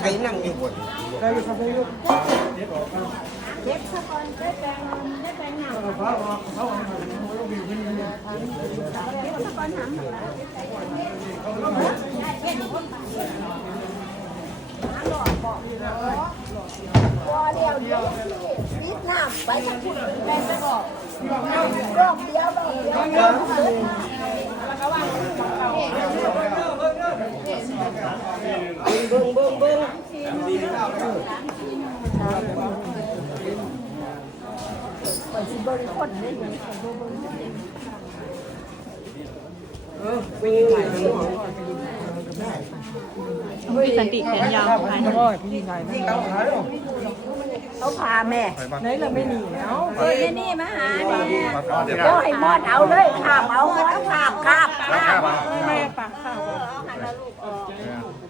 ใครนั่งอยู่บนได้อยู่ครับได้อยู่เย็บสะกอนได้แปลงได้แปลงหนังเอาฟ้าเอาเขาเอามาเราบิวขึ้นนี่เย็บสะกอนหนังพอเดียวเดียวนิดน้ำไปสักทีแม่ไปบอกรอบเดียวรอบเดียว เบิ้งเบิ้งเบิ้งไปสิเบิ้งคนนี่พี่สันติแขนยาวภายในก็พี่ชายนั่งเอาขาด้วยเขาพาแม่ไหนเราไม่หนีเอาเออนี่มาหาเนี่ยเดี๋ยวให้มอดเอาเลยขาบเอามอดขาบขาบขาบแม่ปากข้าว เอาหันละลูกออก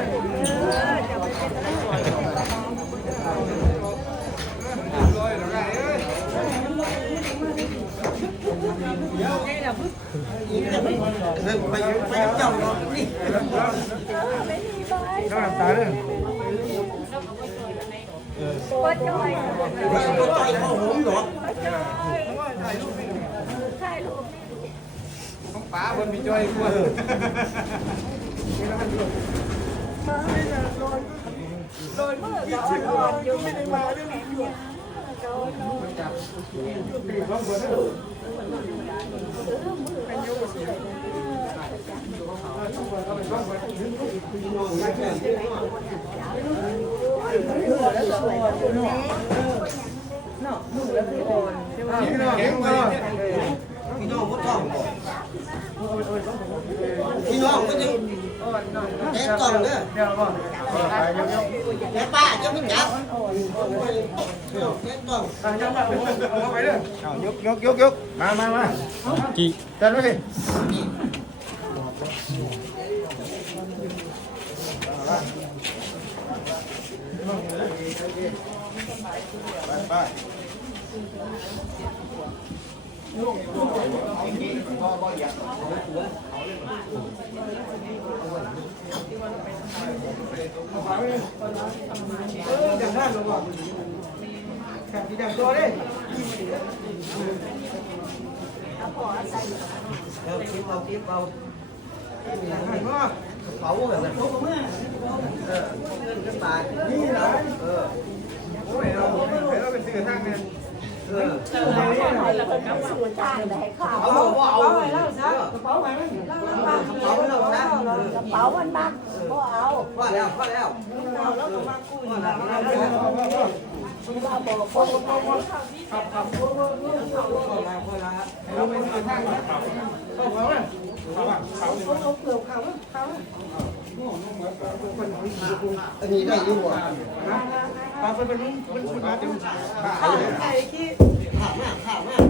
Mày phải giúp chồng nó đi. Nó làm tớ đi. Quá trời. Quá trời nó hổn rồi. Không phá bên bị chơi quá. Mai là rồi. Rồi mới là đó. Rồi mới đi mà đi. Rồi. Rồi. ที่นามค่ะ ลูกละลาดมาเจนสิการถ่าย รูปโอกาสโอกาสถอยออ กมาเยอะเลยทุกคนเราก็รับให้เราจำแล้วนอนรับเนี่ยว่าเทวดาได้บุกเด้อจะไม่เป็นที่ร้านนะเขาออกมาตรงกลางลุงว่าก็คือเก่าทุกคนนอนรับเย็นอยู่หมดเว้ยทำไว้สักทีคือคือคนนอนรับธรรมดานี่แหละมีมีอีกอยู่บ่นี่เลยที่ละฮะเทตีก็อยู่ดีเลยย้อนย้อนย้อนไปเลยชมนี่แสบตาเวลาก็ได้เนาะไปไปเจ้าเนาะนี่น้ำตาเลยก็จอยไม่ก็ใจเขาหงหรอกของป๋าบนมีจอยกลัวอยู่ไม่ได้มาด้วยพี่น้องเก่งก็พี่น้องก็ต้องบอกพี่น้องก็ยังแกต้องเด้อเดี๋ยวก่อนแกป้าจะไม่จับแกต้องยังมาเอาไปเลยยกยกยกยกมามามากี่จันไว้สิเออจังได้ลงก่อนแข่งที่ดังตัวดิเออคิดเอาคิดเอาหันมาเป๋าแบบนั้นเออเงินกันบาทนี่เหรอเออโอ้ยเราเราเป็นสื่อทางเนี่ยเสู่ทางไหนข้าวเอาบ่เอาเอาไว้แล้วซะกระเป๋าไว้มันแล้วแล้วมากระเป๋ามันมักก็เอาพอแล้วพอแล้วเราแล้วก็มากู้นี่ล่ะว่าบอกโอ้โห อันนี้ได้ยู่บ่ปลาเป็นเป็นเป็นเป็นมาเป็นข้าวไก่ขี้ข้าวมากขาวมาก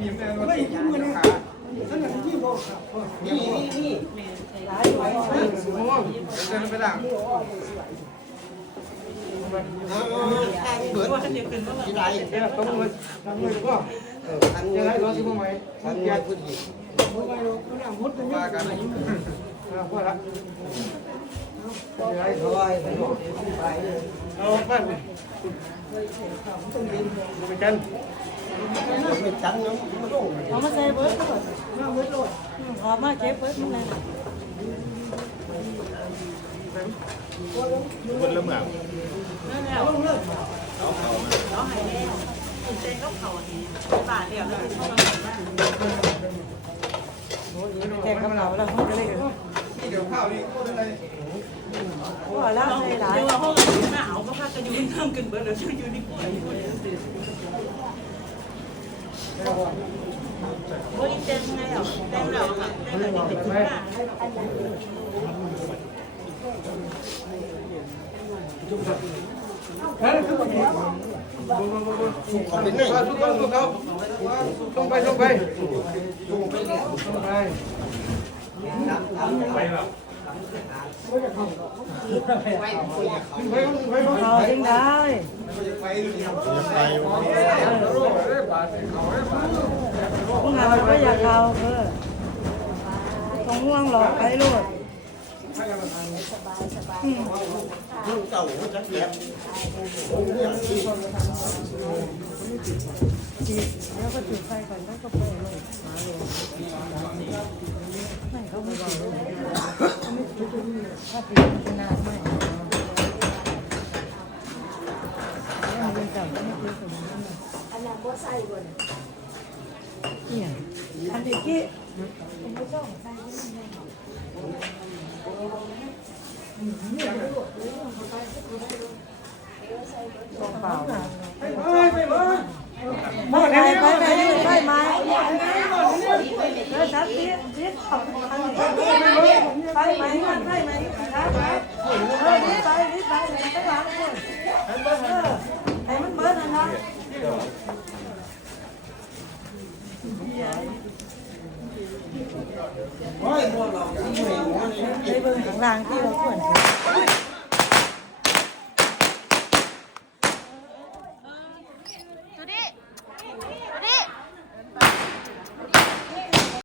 เอาพิมพ์ได้รถไม่ที่มือนะนั่นแหละที่บอกนี่นี่นี่โอ้เดินไปหลังทางเบิดที่ใดเดี๋ยวต้องมือทำมือก็ทางจะได้รอเงินสิบไหมทางเงินพุ่นอีกมากันพอละ ร้อยไปหมดไปเอาไปไปกันไม่จังเนาะมาลงเอามาใส่เบิร์ดก่อนมาเบิร์ดโหลดหอมมาเก็บเบิร์ดมันเลยบนเรือเมืองแทงกับเราแล้วเขาจะเล่นนี่เดี๋ยวข้าวนี่พูดอะไรพอแล้วใส่หลายเดี๋ยวว่าห้องหนาวก็พากันอยู่นั่งกันเบิดแล้วอยู่ในป่วยวันนี้เต็มไงอะเต็มแล้วค่ะเต็มแล้วนี่เป็นชุดหน้านั่นคือคนนี้เขาเป็นไงทุกคนทุกเขาต้องไปต้องไปลงไปแล้วต้องไป ไปแบบไปไปเขาจริงได้ไปไปมึงหาว่าก็อยากเขาเออของง่วงหรอกไปโลดลูกเต่าจักแยบ โอ้ยอย่างที่จีบแล้วก็จุดไฟก่อนแล้วก็เปิดเลยมาลยไม่เขาไม่จุดเลยเขาไม่จุดถ้าตีมันนานไม่แล้วมันจับไม่จุดตรงนั้นอันนั้นก็ใส่บนเนี่ยอันนี้กี้เปล่าไปไปไป ไปไปไปไปไปไหมเออชัดดิดิขับทางนี้ไปไหมมันไปไหมครับเออดิไปดิไปไปข้างหลังคนเออให้มันเบิร์นนะโอ้ยบ่หรอกที่แม่งว่านี่ไปเบิ่งข้างล่างที่เราควร